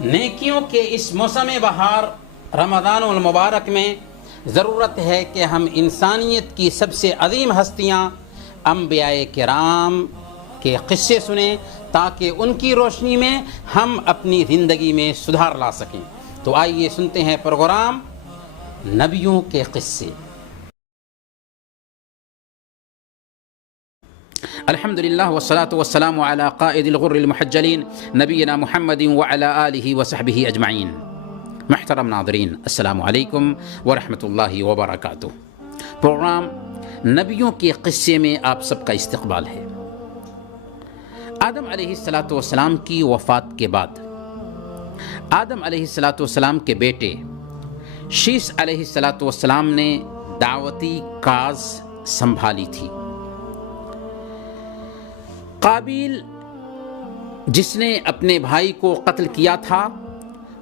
نیکیوں کے اس موسم بہار رمضان المبارک میں ضرورت ہے کہ ہم انسانیت کی سب سے عظیم ہستیاں انبیاء کرام کے قصے سنیں تاکہ ان کی روشنی میں ہم اپنی زندگی میں سدھار لا سکیں۔ تو آئیے سنتے ہیں پروگرام نبیوں کے قصے۔ الحمدللہ والصلاة والسلام علی قائد الغر المحجلین نبینا محمد وعلی آلہ وصحبہ اجمعین۔ محترم ناظرین، السلام علیکم ورحمۃ اللہ وبرکاتہ۔ پروگرام نبیوں کے قصے میں آپ سب کا استقبال ہے۔ آدم علیہ السلام کی وفات کے بعد آدم علیہ السلام کے بیٹے شیث علیہ السلام نے دعوتی کاز سنبھالی تھی۔ قابیل جس نے اپنے بھائی کو قتل کیا تھا،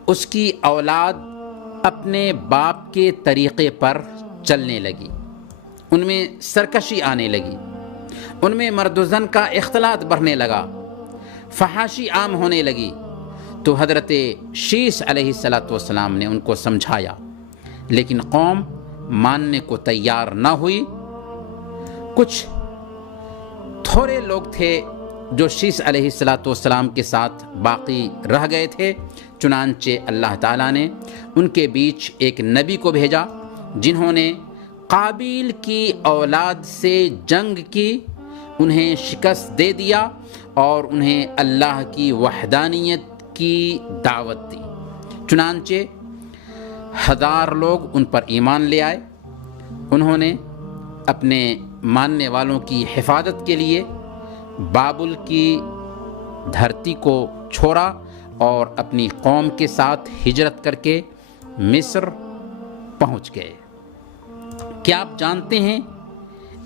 اس کی اولاد اپنے باپ کے طریقے پر چلنے لگی، ان میں سرکشی آنے لگی، ان میں مرد و زن کا اختلاط بڑھنے لگا، فحاشی عام ہونے لگی۔ تو حضرت شیث علیہ السلام نے ان کو سمجھایا، لیکن قوم ماننے کو تیار نہ ہوئی۔ کچھ تھوڑے لوگ تھے جو شیث علیہ السلام کے ساتھ باقی رہ گئے تھے، چنانچہ اللہ تعالیٰ نے ان کے بیچ ایک نبی کو بھیجا جنہوں نے قابیل کی اولاد سے جنگ کی، انہیں شکست دے دیا اور انہیں اللہ کی وحدانیت کی دعوت دی۔ چنانچہ 1000 لوگ ان پر ایمان لے آئے۔ انہوں نے اپنے ماننے والوں کی حفاظت کے لیے بابل کی دھرتی کو چھوڑا اور اپنی قوم کے ساتھ ہجرت کر کے مصر پہنچ گئے۔ کیا آپ جانتے ہیں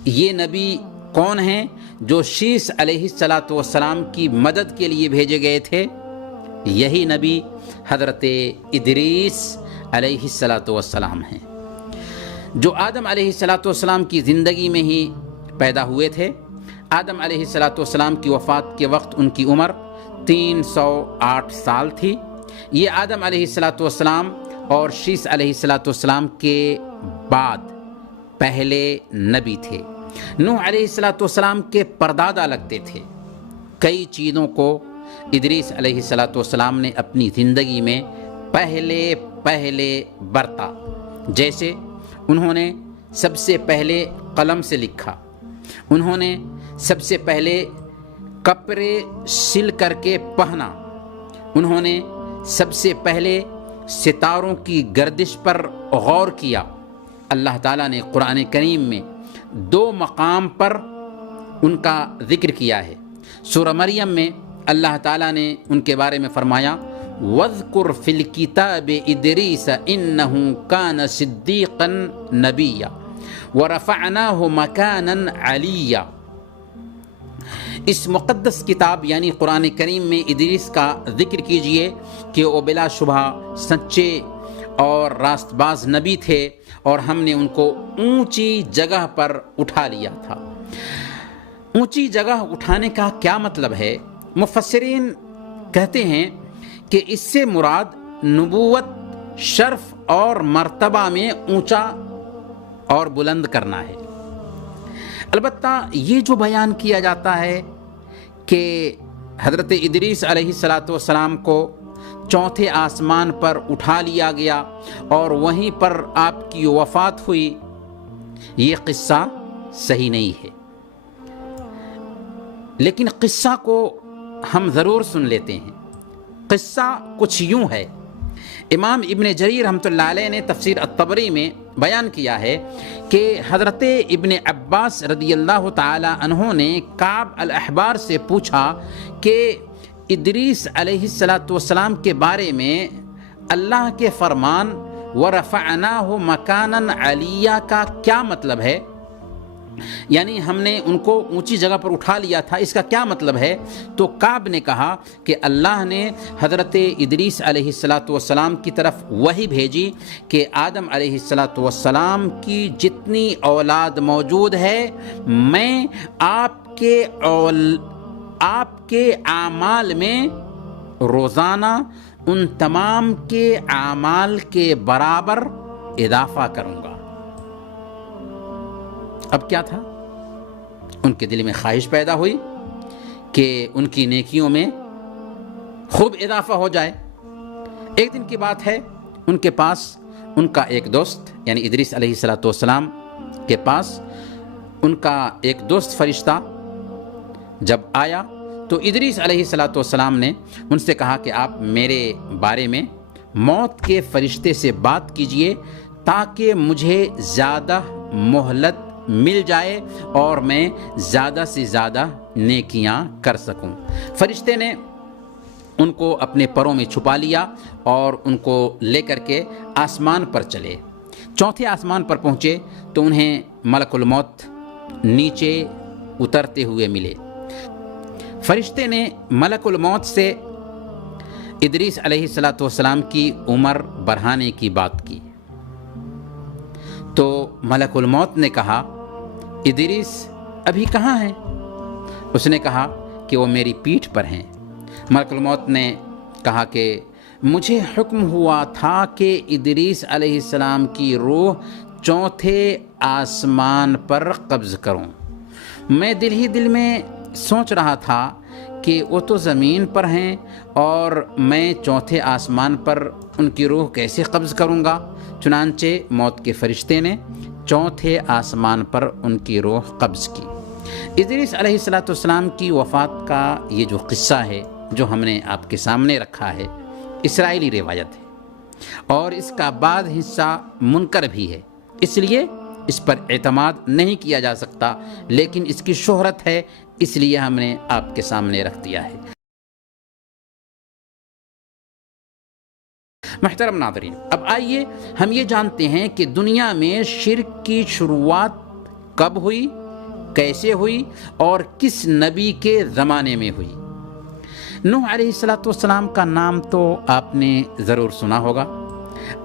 یہ نبی کون ہیں جو شیث علیہ السلام کی مدد کے لیے بھیجے گئے تھے؟ یہی نبی حضرت ادریس علیہ السلام ہیں، جو آدم علیہ السلام کی زندگی میں ہی پیدا ہوئے تھے۔ آدم علیہ السلام کی وفات کے وقت ان کی عمر 308 سال تھی۔ یہ آدم علیہ السلام اور شیث علیہ السلام کے بعد پہلے نبی تھے۔ نوح علیہ السلام کے پردادا لگتے تھے۔ کئی چیزوں کو ادریس علیہ السلام نے اپنی زندگی میں پہلے برتا، جیسے انہوں نے سب سے پہلے قلم سے لکھا، انہوں نے سب سے پہلے کپڑے سل کر کے پہنا، انہوں نے سب سے پہلے ستاروں کی گردش پر غور کیا۔ اللہ تعالیٰ نے قرآن کریم میں 2 مقام پر ان کا ذکر کیا ہے۔ سورہ مریم میں اللہ تعالیٰ نے ان کے بارے میں فرمایا، وَاذْكُرْ فِي الْكِتَابِ إِدْرِيسَ إِنَّهُ كَانَ صِدِّيقًا نَبِيًّا وَرَفَعْنَاهُ مَكَانًا عَلِيًّا۔ اس مقدس کتاب یعنی قرآن کریم میں ادریس کا ذکر کیجئے کہ وہ بلا شبہ سچے اور راست باز نبی تھے اور ہم نے ان کو اونچی جگہ پر اٹھا لیا تھا۔ اونچی جگہ اٹھانے کا کیا مطلب ہے؟ مفسرین کہتے ہیں کہ اس سے مراد نبوت، شرف اور مرتبہ میں اونچا اور بلند کرنا ہے۔ البتہ یہ جو بیان کیا جاتا ہے کہ حضرت ادریس علیہ السلام کو 4تھے آسمان پر اٹھا لیا گیا اور وہیں پر آپ کی وفات ہوئی، یہ قصہ صحیح نہیں ہے۔ لیکن قصہ کو ہم ضرور سن لیتے ہیں۔ قصہ کچھ یوں ہے۔ امام ابن جریر رحمۃ اللہ علیہ نے تفسیر الطبری میں بیان کیا ہے کہ حضرت ابن عباس رضی اللہ تعالی عنہ نے کعب الاحبار سے پوچھا کہ ادریس علیہ السلام کے بارے میں اللہ کے فرمان وَرَفَعْنَاهُ مَكَانًا عَلِيًّا کا کیا مطلب ہے؟ یعنی ہم نے ان کو اونچی جگہ پر اٹھا لیا تھا، اس کا کیا مطلب ہے؟ تو کعب نے کہا کہ اللہ نے حضرت ادریس علیہ السلام کی طرف وحی بھیجی کہ آدم علیہ السلام کی جتنی اولاد موجود ہے، میں آپ کے اعمال میں روزانہ ان تمام کے اعمال کے برابر اضافہ کروں گا۔ اب کیا تھا؟ ان کے دل میں خواہش پیدا ہوئی کہ ان کی نیکیوں میں خوب اضافہ ہو جائے۔ ایک دن کی بات ہے، ان کے پاس ان کا ایک دوست یعنی ادریس علیہ السلام کے پاس ان کا ایک دوست فرشتہ جب آیا تو ادریس علیہ السلام نے ان سے کہا کہ آپ میرے بارے میں موت کے فرشتے سے بات کیجئے تاکہ مجھے زیادہ مہلت مل جائے اور میں زیادہ سے زیادہ نیکیاں کر سکوں۔ فرشتے نے ان کو اپنے پروں میں چھپا لیا اور ان کو لے کر کے آسمان پر چلے۔ چوتھے آسمان پر پہنچے تو انہیں ملک الموت نیچے اترتے ہوئے ملے۔ فرشتے نے ملک الموت سے ادریس علیہ السلام کی عمر بڑھانے کی بات کی تو ملک الموت نے کہا ادریس ابھی کہاں ہیں؟ اس نے کہا کہ وہ میری پیٹھ پر ہیں۔ ملک الموت نے کہا کہ مجھے حکم ہوا تھا کہ ادریس علیہ السلام کی روح چوتھے آسمان پر قبض کروں۔ میں دل ہی دل میں سوچ رہا تھا کہ وہ تو زمین پر ہیں اور میں چوتھے آسمان پر ان کی روح کیسے قبض کروں گا؟ چنانچہ موت کے فرشتے نے چوتھے آسمان پر ان کی روح قبض کی۔ ادریس علیہ السلام کی وفات کا یہ جو قصہ ہے جو ہم نے آپ کے سامنے رکھا ہے، اسرائیلی روایت ہے اور اس کا بعض حصہ منکر بھی ہے، اس لیے اس پر اعتماد نہیں کیا جا سکتا، لیکن اس کی شہرت ہے اس لیے ہم نے آپ کے سامنے رکھ دیا ہے۔ محترم ناظرین، اب آئیے ہم یہ جانتے ہیں کہ دنیا میں شرک کی شروعات کب ہوئی، کیسے ہوئی اور کس نبی کے زمانے میں ہوئی۔ نوح علیہ السلام کا نام تو آپ نے ضرور سنا ہوگا۔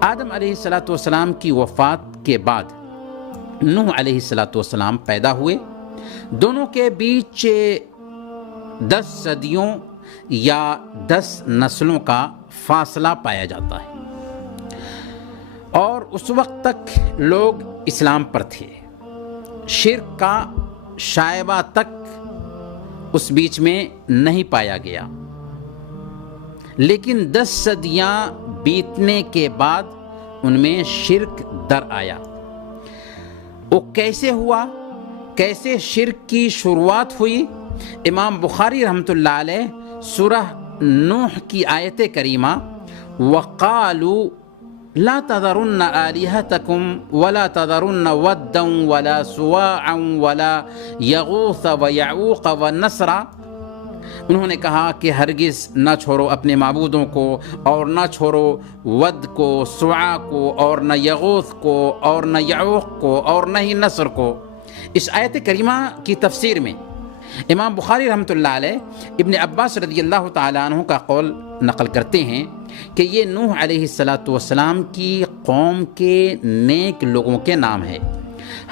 آدم علیہ السلام کی وفات کے بعد نوح علیہ السلام پیدا ہوئے۔ دونوں کے بیچ 10 صدیوں یا 10 نسلوں کا فاصلہ پایا جاتا ہے اور اس وقت تک لوگ اسلام پر تھے، شرک کا شائبہ تک اس بیچ میں نہیں پایا گیا۔ لیکن 10 صدیاں بیتنے کے بعد ان میں شرک در آیا۔ وہ کیسے ہوا، کیسے شرک کی شروعات ہوئی؟ امام بخاری رحمۃ اللہ علیہ سورہ نوح کی آیت کریمہ وَقَالُوا لَا تَذَرُنَّ آلِهَتَكُمْ وَلَا تَذَرُنَّ وَدًّا وَلَا سُوَاعًا وَلَا يَغُوثَ وَيَعُوقَ وَنَسْرًا، انہوں نے کہا کہ ہرگز نہ چھوڑو اپنے معبودوں کو اور نہ چھوڑو ود کو، سواع کو اور نہ یغوث کو اور نہ یعوق کو اور نہ ہی نصر کو۔ اس آیت کریمہ کی تفسیر میں امام بخاری رحمۃ اللہ علیہ ابن عباس رضی اللہ تعالیٰ عنہ کا قول نقل کرتے ہیں کہ یہ نوح علیہ السلام کی قوم کے نیک لوگوں کے نام ہے۔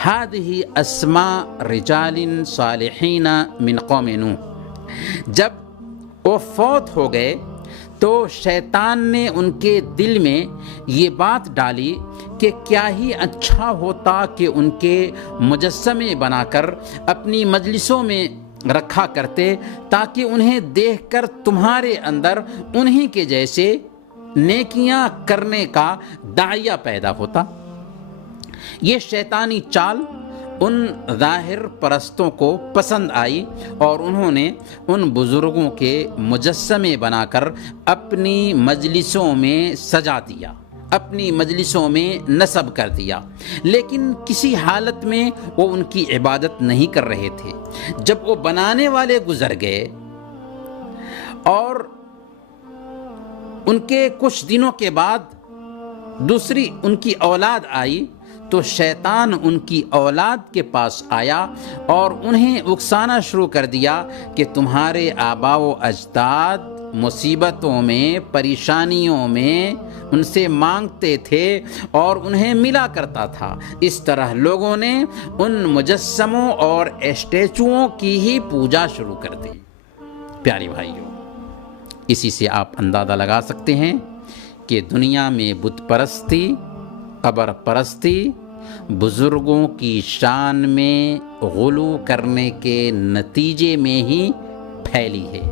هذه اسماء رجال صالحین من قوم نوح۔ جب وہ فوت ہو گئے تو شیطان نے ان کے دل میں یہ بات ڈالی کہ کیا ہی اچھا ہوتا کہ ان کے مجسمے بنا کر اپنی مجلسوں میں رکھا کرتے تاکہ انہیں دیکھ کر تمہارے اندر انہی کے جیسے نیکیاں کرنے کا داعیہ پیدا ہوتا۔ یہ شیطانی چال ان ظاہر پرستوں کو پسند آئی اور انہوں نے ان بزرگوں کے مجسمے بنا کر اپنی مجلسوں میں سجا دیا، اپنی مجلسوں میں نصب کر دیا، لیکن کسی حالت میں وہ ان کی عبادت نہیں کر رہے تھے۔ جب وہ بنانے والے گزر گئے اور ان کے کچھ دنوں کے بعد دوسری ان کی اولاد آئی تو شیطان ان کی اولاد کے پاس آیا اور انہیں اکسانا شروع کر دیا کہ تمہارے آبا و اجداد مصیبتوں میں، پریشانیوں میں ان سے مانگتے تھے اور انہیں ملا کرتا تھا۔ اس طرح لوگوں نے ان مجسموں اور اسٹیچوؤں کی ہی پوجا شروع کر دی۔ پیاری بھائیوں، اسی سے آپ اندازہ لگا سکتے ہیں کہ دنیا میں بت پرستی، قبر پرستی بزرگوں کی شان میں غلو کرنے کے نتیجے میں ہی پھیلی ہے۔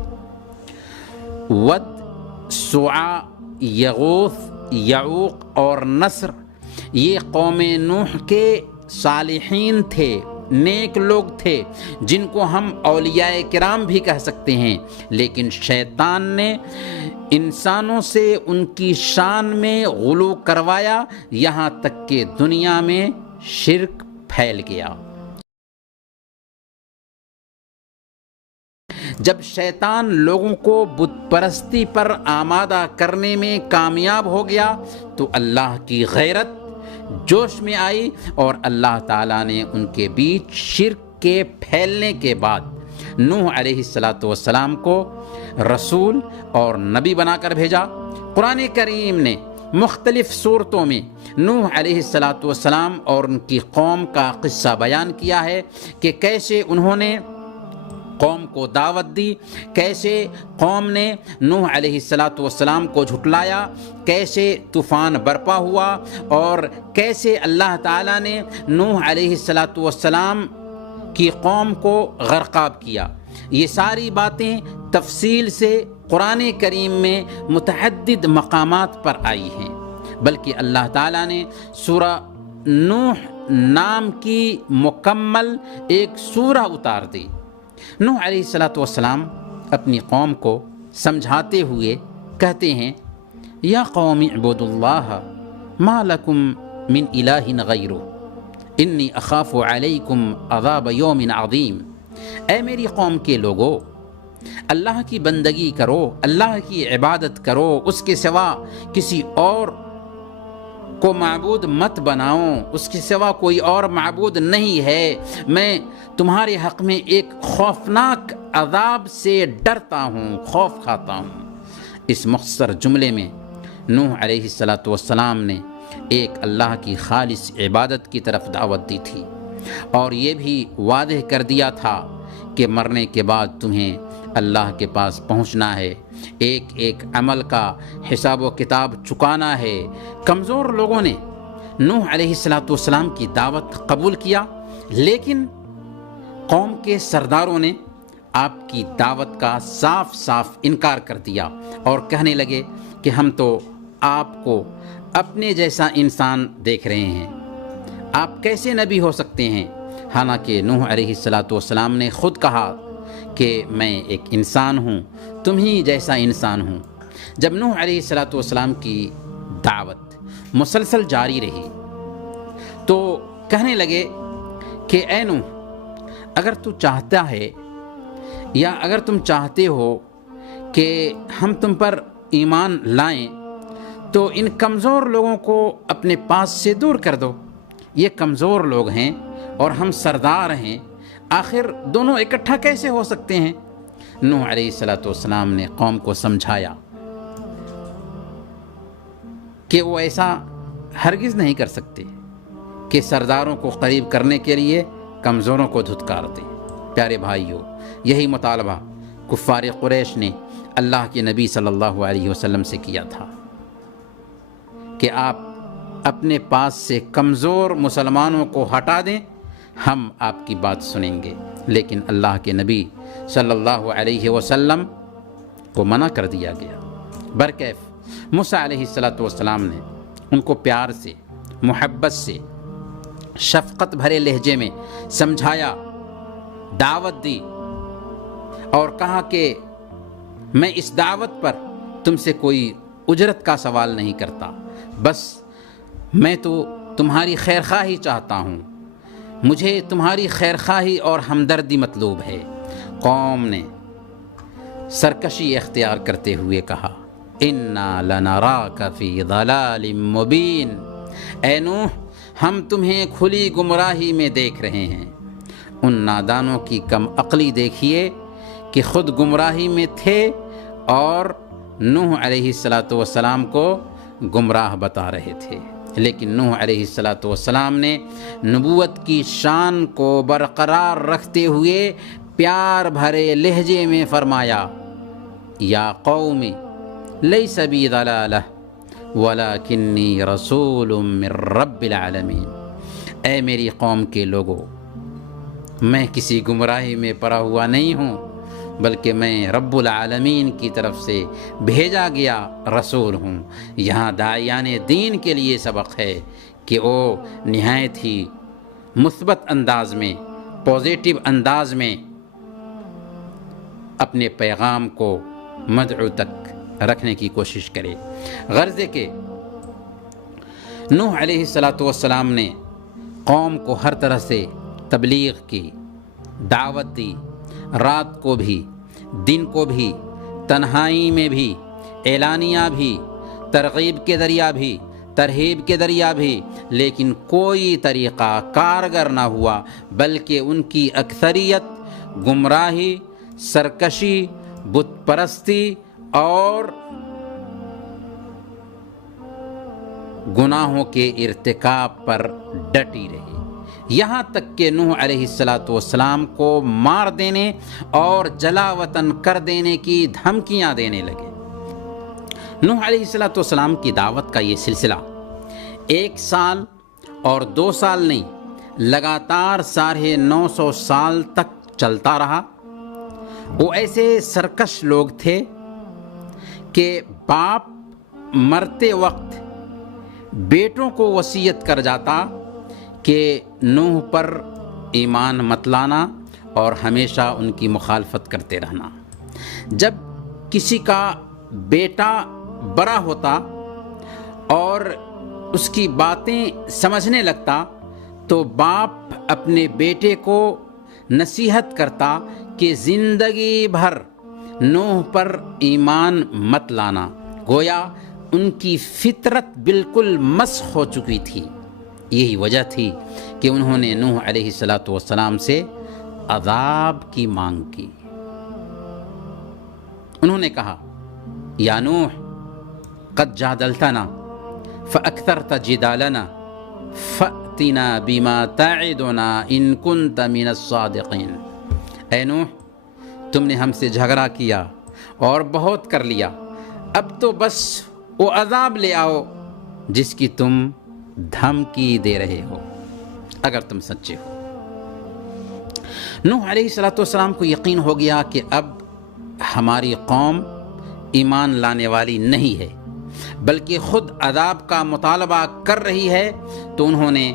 ود، سعا، یغوث، یعوق اور نصر یہ قوم نوح کے صالحین تھے، نیک لوگ تھے، جن کو ہم اولیاء کرام بھی کہہ سکتے ہیں، لیکن شیطان نے انسانوں سے ان کی شان میں غلو کروایا، یہاں تک کہ دنیا میں شرک پھیل گیا۔ جب شیطان لوگوں کو بت پرستی پر آمادہ کرنے میں کامیاب ہو گیا تو اللہ کی غیرت جوش میں آئی، اور اللہ تعالیٰ نے ان کے بیچ شرک کے پھیلنے کے بعد نوح علیہ السلام کو رسول اور نبی بنا کر بھیجا۔ قرآن کریم نے مختلف صورتوں میں نوح علیہ السلام اور ان کی قوم کا قصہ بیان کیا ہے کہ کیسے انہوں نے قوم کو دعوت دی، کیسے قوم نے نوح علیہ السلام کو جھٹلایا، کیسے طوفان برپا ہوا، اور کیسے اللہ تعالیٰ نے نوح علیہ السلام کی قوم کو غرقاب کیا۔ یہ ساری باتیں تفصیل سے قرآن کریم میں متعدد مقامات پر آئی ہیں، بلکہ اللہ تعالیٰ نے سورہ نوح نام کی مکمل ایک سورہ اتار دی۔ نوح علیہ السلام اپنی قوم کو سمجھاتے ہوئے کہتے ہیں، یا قوم اعبدوا اللہ ما لکم من الہ غیرہ انی اخاف علیکم عذاب یوم عظیم۔ اے میری قوم کے لوگو، اللہ کی بندگی کرو، اللہ کی عبادت کرو، اس کے سوا کسی اور کو معبود مت بناؤ، اس کے سوا کوئی اور معبود نہیں ہے، میں تمہارے حق میں ایک خوفناک عذاب سے ڈرتا ہوں، خوف کھاتا ہوں۔ اس مختصر جملے میں نوح علیہ السلام نے ایک اللہ کی خالص عبادت کی طرف دعوت دی تھی، اور یہ بھی واضح کر دیا تھا کہ مرنے کے بعد تمہیں اللہ کے پاس پہنچنا ہے، ایک ایک عمل کا حساب و کتاب چکانا ہے۔ کمزور لوگوں نے نوح علیہ السلام کی دعوت قبول کیا، لیکن قوم کے سرداروں نے آپ کی دعوت کا صاف صاف انکار کر دیا اور کہنے لگے کہ ہم تو آپ کو اپنے جیسا انسان دیکھ رہے ہیں، آپ کیسے نبی ہو سکتے ہیں؟ حالانکہ نوح علیہ السلام نے خود کہا کہ میں ایک انسان ہوں، تم ہی جیسا انسان ہوں۔ جب نوح علیہ السلام کی دعوت مسلسل جاری رہی تو کہنے لگے کہ اے نوح، اگر تو چاہتا ہے یا اگر تم چاہتے ہو کہ ہم تم پر ایمان لائیں تو ان کمزور لوگوں کو اپنے پاس سے دور کر دو۔ یہ کمزور لوگ ہیں اور ہم سردار ہیں، آخر دونوں اکٹھا کیسے ہو سکتے ہیں؟ نوح علیہ السلام نے قوم کو سمجھایا کہ وہ ایسا ہرگز نہیں کر سکتے کہ سرداروں کو قریب کرنے کے لیے کمزوروں کو دھتکار دیں۔ پیارے بھائیوں، یہی مطالبہ کفار قریش نے اللہ کے نبی صلی اللہ علیہ وسلم سے کیا تھا کہ آپ اپنے پاس سے کمزور مسلمانوں کو ہٹا دیں، ہم آپ کی بات سنیں گے، لیکن اللہ کے نبی صلی اللہ علیہ وسلم کو منع کر دیا گیا۔ برکیف موسیٰ علیہ السلام نے ان کو پیار سے، محبت سے، شفقت بھرے لہجے میں سمجھایا، دعوت دی اور کہا کہ میں اس دعوت پر تم سے کوئی اجرت کا سوال نہیں کرتا، بس میں تو تمہاری خیرخواہی چاہتا ہوں، مجھے تمہاری خیرخواہی اور ہمدردی مطلوب ہے۔ قوم نے سرکشی اختیار کرتے ہوئے کہا، اِنَّا لَنَرَاكَ فِي ضَلَالٍ مُبِينٍ، اے نوح ہم تمہیں کھلی گمراہی میں دیکھ رہے ہیں۔ ان نادانوں کی کم عقلی دیکھیے کہ خود گمراہی میں تھے اور نوح علیہ السلام کو گمراہ بتا رہے تھے، لیکن نوح علیہ السلام نے نبوت کی شان کو برقرار رکھتے ہوئے پیار بھرے لہجے میں فرمایا، یا قوم لیس بی ضلالہ ولکنی رسول من رب العالمین، اے میری قوم کے لوگوں، میں کسی گمراہی میں پڑا ہوا نہیں ہوں، بلکہ میں رب العالمین کی طرف سے بھیجا گیا رسول ہوں۔ یہاں داعیان دین کے لیے سبق ہے کہ وہ نہایت ہی مثبت انداز میں، پازیٹیو انداز میں اپنے پیغام کو مدعو تک رکھنے کی کوشش کرے۔ غرض ہے کہ نوح علیہ السلام نے قوم کو ہر طرح سے تبلیغ کی، دعوت دی، رات کو بھی، دن کو بھی، تنہائی میں بھی، اعلانیہ بھی، ترغیب کے ذریعہ بھی، ترہیب کے ذریعہ بھی، لیکن کوئی طریقہ کارگر نہ ہوا، بلکہ ان کی اکثریت گمراہی، سرکشی، بت پرستی اور گناہوں کے ارتکاب پر ڈٹی رہی، یہاں تک کہ نوح علیہ السلام کو مار دینے اور جلا وطن کر دینے کی دھمکیاں دینے لگے۔ نوح علیہ السلام کی دعوت کا یہ سلسلہ 1 سال اور 2 سال نہیں، لگاتار 950 سال تک چلتا رہا۔ وہ ایسے سرکش لوگ تھے کہ باپ مرتے وقت بیٹوں کو وصیت کر جاتا کہ نوح پر ایمان مت لانا اور ہمیشہ ان کی مخالفت کرتے رہنا۔ جب کسی کا بیٹا بڑا ہوتا اور اس کی باتیں سمجھنے لگتا تو باپ اپنے بیٹے کو نصیحت کرتا کہ زندگی بھر نوح پر ایمان مت لانا، گویا ان کی فطرت بالکل مسخ ہو چکی تھی۔ یہی وجہ تھی کہ انہوں نے نوح علیہ السلام سے عذاب کی مانگ کی۔ انہوں نے کہا، یا نوح قد جادلتنا فاکثرت جدالنا فأتنا بما تعدنا ان كنت من الصادقین۔ اے نوح، تم نے ہم سے جھگڑا کیا اور بہت کر لیا، اب تو بس وہ عذاب لے آؤ جس کی تم دھمکی دے رہے ہو، اگر تم سچے ہو۔ نوح علیہ السلام کو یقین ہو گیا کہ اب ہماری قوم ایمان لانے والی نہیں ہے، بلکہ خود عذاب کا مطالبہ کر رہی ہے، تو انہوں نے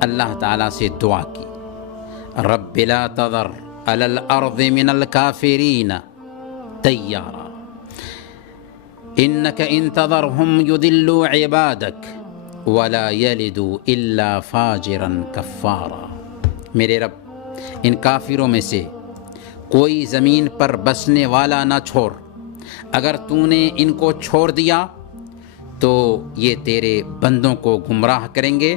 اللہ تعالیٰ سے دعا کی، رب لا تذر علی الارض من الکافرین دیارا انک ان تذرهم یضلوا عبادک ولا یلدوا الا فاجرا کفارا۔ میرے رب، ان کافروں میں سے کوئی زمین پر بسنے والا نہ چھوڑ، اگر تو نے ان کو چھوڑ دیا تو یہ تیرے بندوں کو گمراہ کریں گے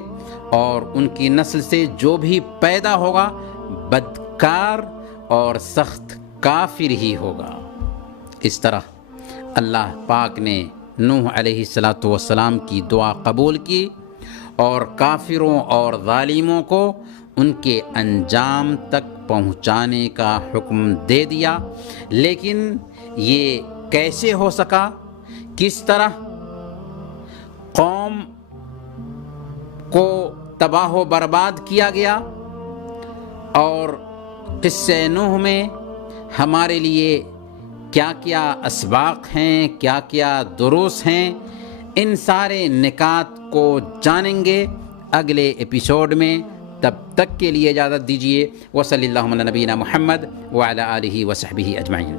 اور ان کی نسل سے جو بھی پیدا ہوگا بدکار اور سخت کافر ہی ہوگا۔ اس طرح اللہ پاک نے نوح علیہ السلام کی دعا قبول کی اور کافروں اور ظالموں کو ان کے انجام تک پہنچانے کا حکم دے دیا۔ لیکن یہ کیسے ہو سکا؟ کس طرح قوم کو تباہ و برباد کیا گیا؟ اور قصہ نوح میں ہمارے لیے کیا کیا اسباق ہیں، کیا کیا دروس ہیں، ان سارے نکات کو جانیں گے اگلے ایپیسوڈ میں۔ تب تک کے لیے اجازت دیجیے۔ وصلی اللہ علی نبینا محمد وعلی آلہ وصحبہ اجمعین۔